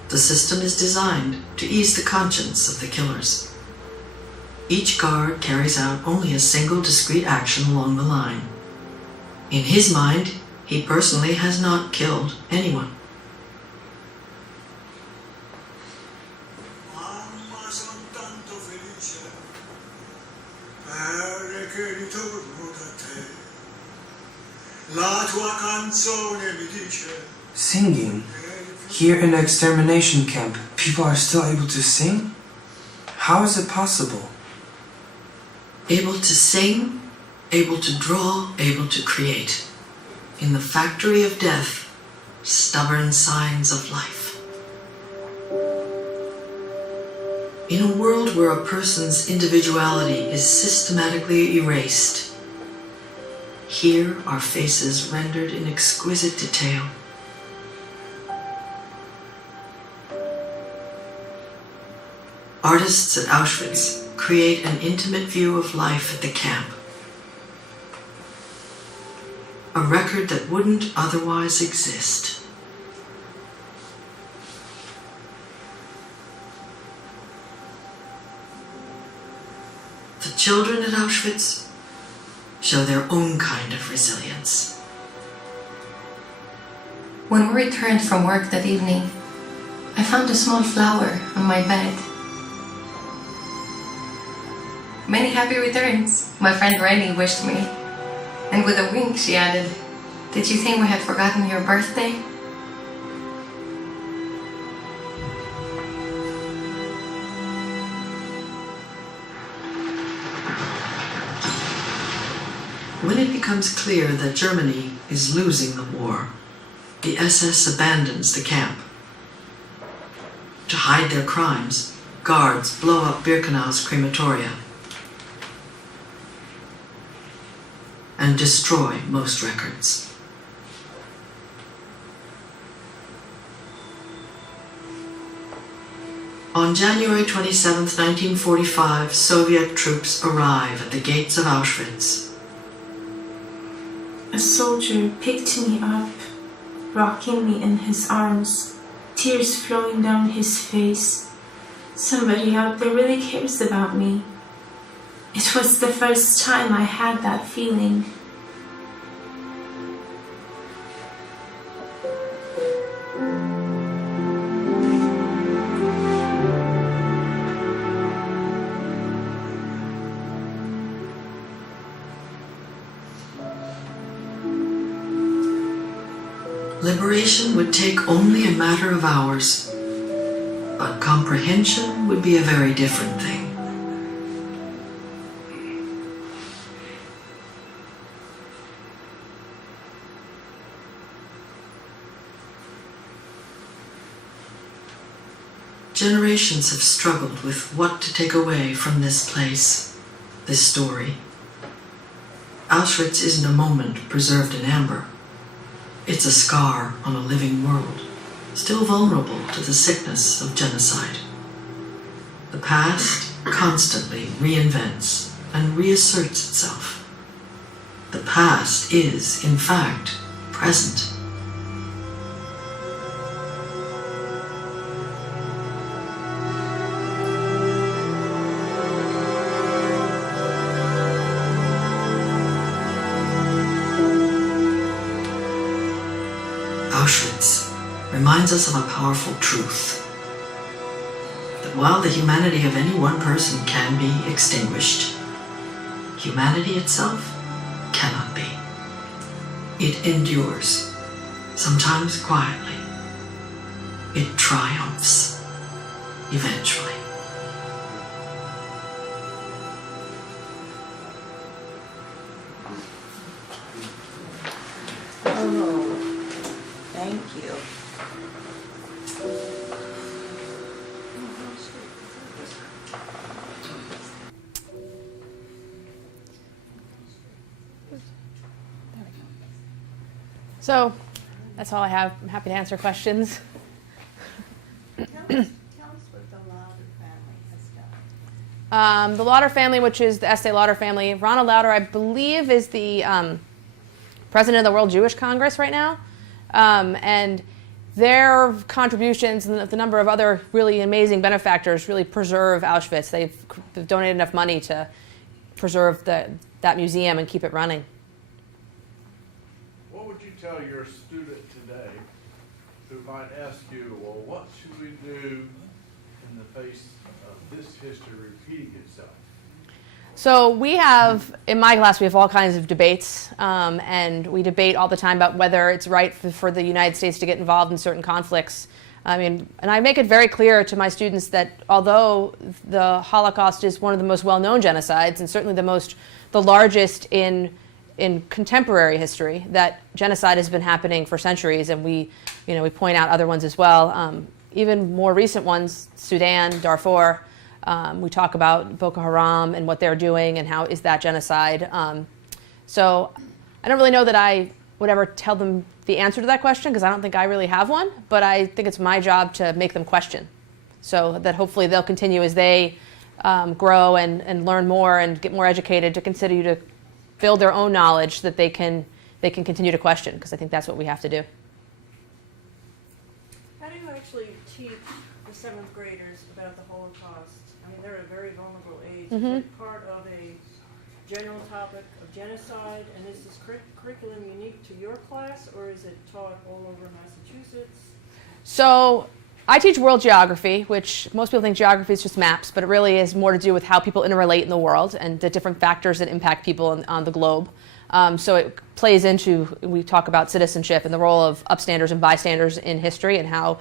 The system is designed to ease the conscience of the killers. Each guard carries out only a single discrete action along the line. In his mind, he personally has not killed anyone. Singing? Here in the extermination camp, people are still able to sing? How is it possible? Able to sing, able to draw, able to create. In the factory of death, stubborn signs of life. In a world where a person's individuality is systematically erased, here are faces rendered in exquisite detail. Artists at Auschwitz create an intimate view of life at the camp. A record that wouldn't otherwise exist. The children at Auschwitz show their own kind of resilience. When we returned from work that evening, I found a small flower on my bed. Many happy returns, my friend Rennie wished me. And with a wink she added, "Did you think we had forgotten your birthday?" When it becomes clear that Germany is losing the war, the SS abandons the camp. To hide their crimes, guards blow up Birkenau's crematoria and destroy most records. On January 27, 1945, Soviet troops arrive at the gates of Auschwitz. A soldier picked me up, rocking me in his arms, tears flowing down his face. Somebody out there really cares about me. It was the first time I had that feeling. Liberation would take only a matter of hours, but comprehension would be a very different thing. Generations have struggled with what to take away from this place, this story. Auschwitz isn't a moment preserved in amber. It's a scar on a living world, still vulnerable to the sickness of genocide. The past constantly reinvents and reasserts itself. The the past is, in fact, present. Auschwitz reminds us of a powerful truth, that while the humanity of any one person can be extinguished, humanity itself cannot be. It endures, sometimes quietly. It triumphs, eventually. Thank you. So that's all I have. I'm happy to answer questions. Tell us what the Lauder family has done. The Lauder family, which is the Estee Lauder family. Ronald Lauder, I believe, is the president of the World Jewish Congress right now. And their contributions and the number of other really amazing benefactors really preserve Auschwitz. They've donated enough money to preserve that museum and keep it running. What would you tell your student today who might ask you, well, what should we do in the face of this history repeating itself? So we have, in my class, we have all kinds of debates, and we debate all the time about whether it's right for the United States to get involved in certain conflicts. I mean, and I make it very clear to my students that although the Holocaust is one of the most well-known genocides, and certainly the largest in contemporary history, that genocide has been happening for centuries, and we point out other ones as well. Even more recent ones, Sudan, Darfur. We talk about Boko Haram and what they're doing and how is that genocide. So I don't really know that I would ever tell them the answer to that question, because I don't think I really have one, but I think it's my job to make them question, so that hopefully they'll continue as they grow and learn more and get more educated to continue to build their own knowledge, that they can continue to question, because I think that's what we have to do. How do you actually teach the 7th graders about the Holocaust? I mean, they're at a very vulnerable age. Mm-hmm. Is it part of a general topic of genocide, and is this curriculum unique to your class, or is it taught all over Massachusetts? So I teach world geography, which most people think geography is just maps, but it really is more to do with how people interrelate in the world and the different factors that impact people on the globe. So it plays into, we talk about citizenship and the role of upstanders and bystanders in history, and how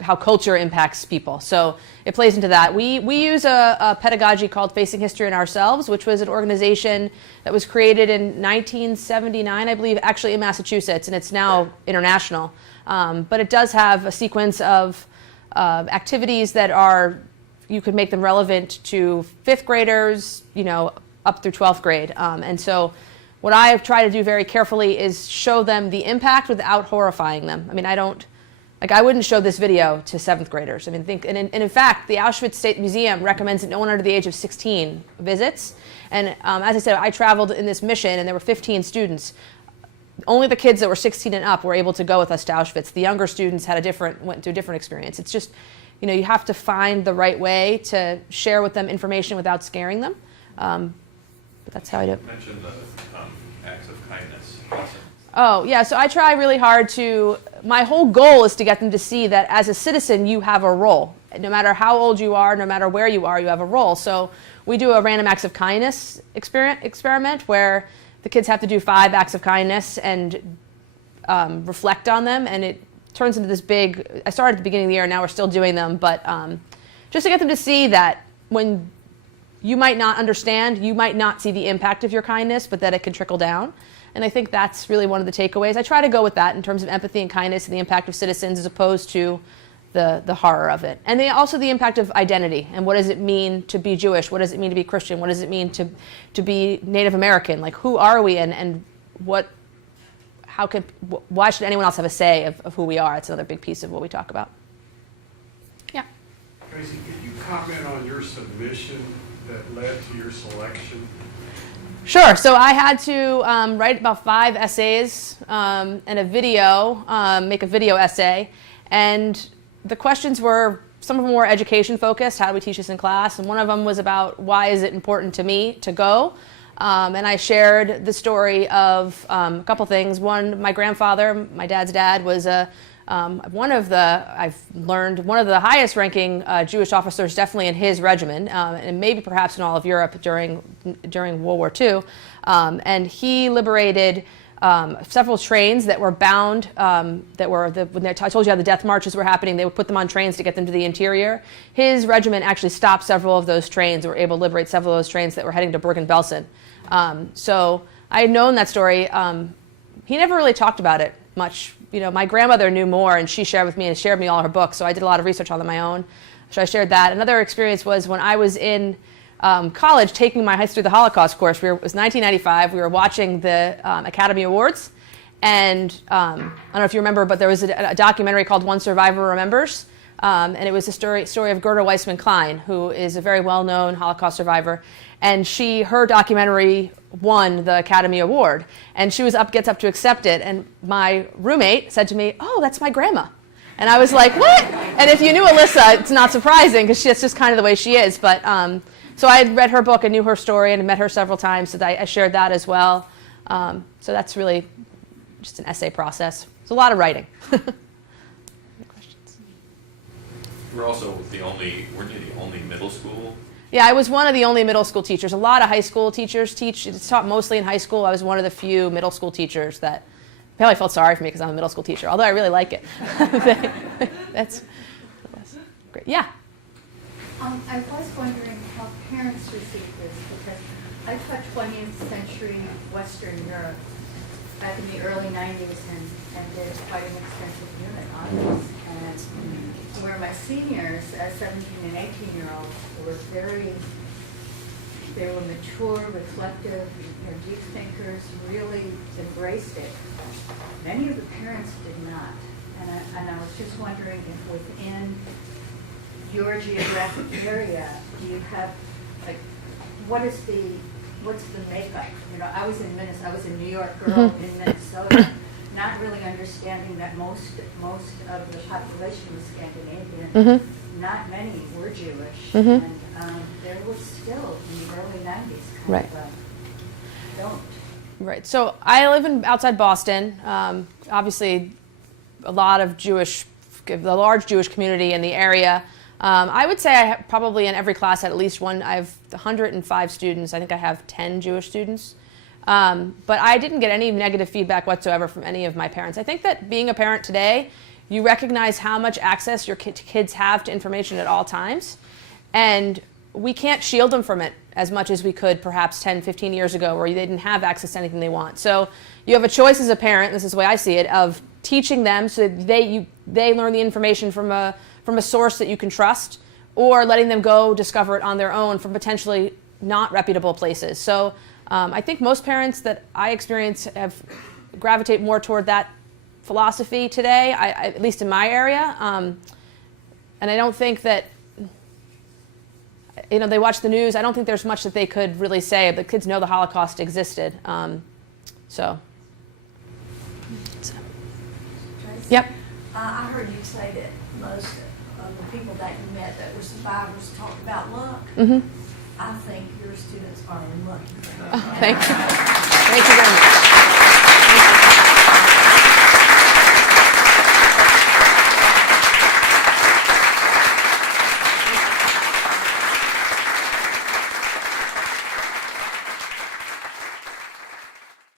how culture impacts people. So it plays into that. We use a pedagogy called Facing History in Ourselves, which was an organization that was created in 1979, I believe, actually in Massachusetts, and it's now international. But it does have a sequence of activities that you could make them relevant to 5th graders, up through 12th grade. And so what I try to do very carefully is show them the impact without horrifying them. I mean, I wouldn't show this video to 7th graders. I mean, and in fact, the Auschwitz State Museum recommends that no one under the age of 16 visits. And as I said, I traveled in this mission, and there were 15 students. Only the kids that were 16 and up were able to go with us to Auschwitz. The younger students went through a different experience. It's just, you have to find the right way to share with them information without scaring them. But that's how I do it. You mentioned the acts of kindness. Oh, yeah, so I try really hard my whole goal is to get them to see that as a citizen, you have a role. No matter how old you are, no matter where you are, you have a role. So we do a random acts of kindness experiment where the kids have to do 5 acts of kindness and reflect on them, and it turns into this big, I started at the beginning of the year, and now we're still doing them, but just to get them to see that when you might not understand, you might not see the impact of your kindness, but that it can trickle down. And I think that's really one of the takeaways. I try to go with that in terms of empathy and kindness and the impact of citizens, as opposed to the horror of it. And also the impact of identity, and what does it mean to be Jewish? What does it mean to be Christian? What does it mean to be Native American? Like, who are we, and why should anyone else have a say of who we are? It's another big piece of what we talk about. Yeah. Tracy, could you comment on your submission that led to your selection? Sure. So I had to write about 5 essays and a video, make a video essay. And the questions were, some of them were education focused, how do we teach this in class? And one of them was about why is it important to me to go? And I shared the story of a couple things. One, my grandfather, my dad's dad, was I've learned, one of the highest ranking Jewish officers definitely in his regiment, and maybe perhaps in all of Europe during World War II. And he liberated several trains that were bound, when I told you how the death marches were happening, they would put them on trains to get them to the interior. His regiment actually stopped several of those trains, were able to liberate several of those trains that were heading to Bergen-Belsen. So I had known that story. He never really talked about it much. You know, my grandmother knew more, and she shared with me and shared me all her books, so I did a lot of research on my own. So I shared that. Another experience was when I was in college taking my History of the Holocaust course. It was 1995. We were watching the Academy Awards, and I don't know if you remember, but there was a documentary called One Survivor Remembers, and it was the story of Gerda Weissman-Klein, who is a very well-known Holocaust survivor, and her documentary won the Academy Award, and she gets up to accept it, and my roommate said to me, "Oh, that's my grandma." And I was like, "What?" And if you knew Alyssa, it's not surprising, because that's just kind of the way she is. But so I had read her book and knew her story and met her several times, so I shared that as well. So that's really just an essay process. It's a lot of writing. Any questions? Weren't you the only middle school? Yeah, I was one of the only middle school teachers. A lot of high school teachers teach. It's taught mostly in high school. I was one of the few middle school teachers that probably felt sorry for me because I'm a middle school teacher, although I really like it. That's great. Yeah? I was wondering how parents receive this, because I taught 20th century Western Europe back in the early 90s and did quite an extensive unit on this. And where my seniors, as 17 and 18-year-olds, they were mature, reflective, deep thinkers, really embraced it. Many of the parents did not. And I was just wondering if within your geographic area, do you have, like, what's the makeup? I was in Minnesota, I was a New York girl in Minnesota, not really understanding that most of the population was Scandinavian. Not many were Jewish, and there was still in the early 90s kind of a don't. Right. So I live outside Boston. Obviously, a large Jewish community in the area. I would say I have probably in every class at least one. I have 105 students. I think I have 10 Jewish students. But I didn't get any negative feedback whatsoever from any of my parents. I think that being a parent today, you recognize how much access your kids have to information at all times. And we can't shield them from it as much as we could perhaps 10, 15 years ago, where they didn't have access to anything they want. So you have a choice as a parent, this is the way I see it, of teaching them so that they learn the information from a source that you can trust, or letting them go discover it on their own from potentially not reputable places. So I think most parents that I experience gravitate more toward that philosophy today, at least in my area. And I don't think that, they watch the news. I don't think there's much that they could really say. The kids know the Holocaust existed. Tracy? Yep. I heard you say that most of the people that you met that were survivors talked about luck. I think your students are lucky. Thank you. Thank you very much.